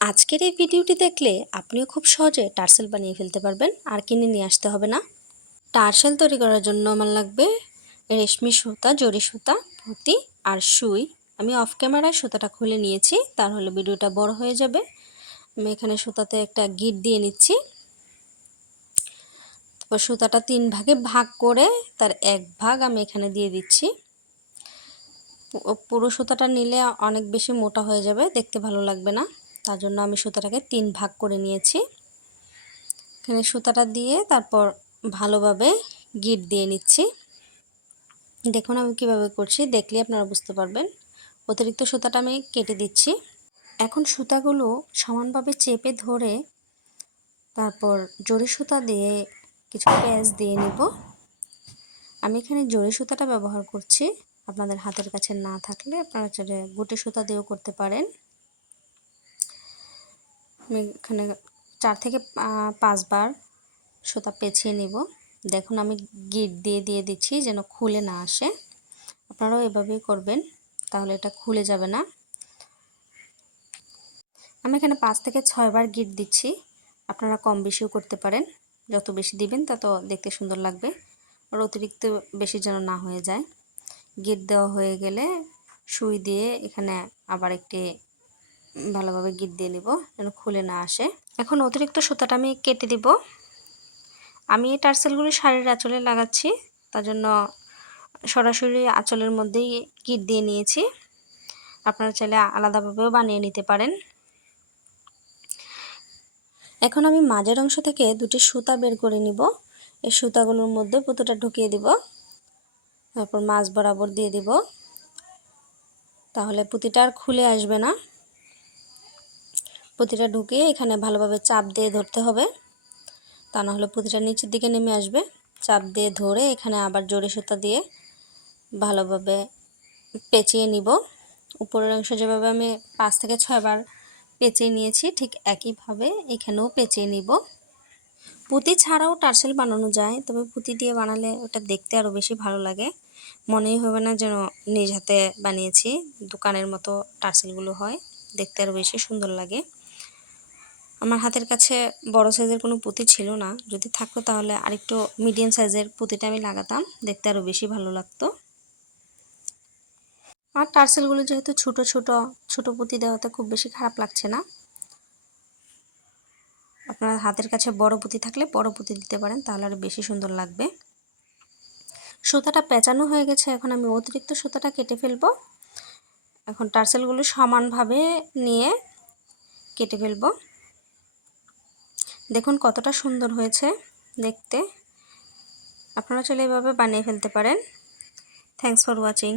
আজকের এই ভিডিওটি দেখলে আপনিও খুব সহজে টার্সেল বানিয়ে ফেলতে পারবেন আর কিনে নিয়ে আসতে হবে না। টার্সেল তৈরি করার জন্য আমার লাগবে রেশমি সুতা, জরি সুতা পুঁতি আর সুই। আমি অফ ক্যামেরায় সুতাটা খুলে নিয়েছি, তাহলে ভিডিওটা বড় হয়ে যাবে। আমি এখানে সুতাতে একটা গিট দিয়ে নিচ্ছি। তারপর সুতাটা তিন ভাগে ভাগ করে তার এক ভাগ আমি এখানে দিয়ে দিচ্ছি। পুরো সুতাটা নিলে অনেক বেশি মোটা হয়ে যাবে, দেখতে ভালো লাগবে না। তার জন্য আমি সুতাটাকে তিন ভাগ করে নিয়েছি। এখানে সুতাটা দিয়ে তারপর ভালোভাবে গিট দিয়ে নিচ্ছি। দেখুন আমি কীভাবে করছি, দেখলে আপনারা বুঝতে পারবেন। অতিরিক্ত সুতাটা আমি কেটে দিচ্ছি। এখন সুতাগুলো সমানভাবে চেপে ধরে তারপর জরি সুতা দিয়ে কিছু প্যাঁচ দিয়ে নিব। আমি এখানে জরি সুতাটা ব্যবহার করছি। আপনাদের হাতের কাছে না থাকলে আপনারা চাইলে গুটি সুতা দিয়েও করতে পারেন। আমি এখানে চার থেকে পাঁচবার সুতা পেঁচিয়ে নিব। দেখুন আমি গিট দিয়ে দিয়ে দিচ্ছি যেন খুলে না আসে। আপনারাও এভাবেই করবেন, তাহলে এটা খুলে যাবে না। আমি এখানে পাঁচ থেকে ছয়বার গিট দিচ্ছি, আপনারা কম বেশিও করতে পারেন। যত বেশি দিবেন, তত দেখতে সুন্দর লাগবে। আর অতিরিক্ত বেশি যেন না হয়ে যায়। গিট দেওয়া হয়ে গেলে সুই দিয়ে এখানে আবার একটি ভালোভাবে গিট দিয়ে নিব, যেন খুলে না আসে। এখন অতিরিক্ত সুতাটা আমি কেটে দিব। আমি এই টার্সেলগুলি শাড়ির আঁচলে লাগাচ্ছি, তার জন্য সরাসরি আঁচলের মধ্যেই গিট দিয়ে নিয়েছি। আপনারা চাইলে আলাদাভাবেও বানিয়ে নিতে পারেন। এখন আমি মাঝের অংশ থেকে দুটি সুতা বের করে নিব। এই সুতাগুলোর মধ্যে পুঁতোটা ঢুকিয়ে দিব। তারপর মাছ বরাবর দিয়ে দিব। তাহলে পুঁতিটা আর খুলে আসবে না। পুঁতিটা ঢুকিয়ে এখানে ভালোভাবে চাপ দিয়ে ধরতে হবে। তা না হলে পুঁতিটা নিচের দিকে নেমে আসবে। চাপ দিয়ে ধরে এখানে আবার জড়ি সুতা দিয়ে ভালোভাবে পেঁচিয়ে নিব। উপরের অংশ যেভাবে আমি পাঁচ থেকে ছয়বার পেঁচিয়ে নিয়েছি, ঠিক একইভাবে এখানেও পেঁচিয়ে নিব। পুঁতি ছাড়াও টার্সেল বানানো যায়, তবে পুঁতি দিয়ে বানালে ওটা দেখতে আরও বেশি ভালো লাগে। মনেই হবে না যেন নিজ হাতে বানিয়েছি, দোকানের মতো টার্সেলগুলো হয়, দেখতে আরও বেশি সুন্দর লাগে। আমার হাতের কাছে বড় সাইজের কোনো পুঁতি ছিল না। যদি থাকতো তাহলে আরেকটু মিডিয়াম সাইজের পুঁতিটা আমি লাগাতাম। দেখতে আরও বেশি ভালো লাগতো। আর টার্সেলগুলো যেহেতু ছোট ছোট ছোট পুঁতি দেওয়াতে খুব বেশি খারাপ লাগছে না। আপনার হাতের কাছে বড় পুঁতি থাকলে বড় পুঁতি দিতে পারেন, তাহলে আরও বেশি সুন্দর লাগবে। সুতাটা পেঁচানো হয়ে গেছে, এখন আমি অতিরিক্ত সুতাটা কেটে ফেলব। এখন টার্সেলগুলো সমানভাবে নিয়ে কেটে ফেলব। দেখুন কতটা সুন্দর হয়েছে দেখতে। আপনারা চাইলে এভাবে বানিয়ে ফেলতে পারেন। Thanks for watching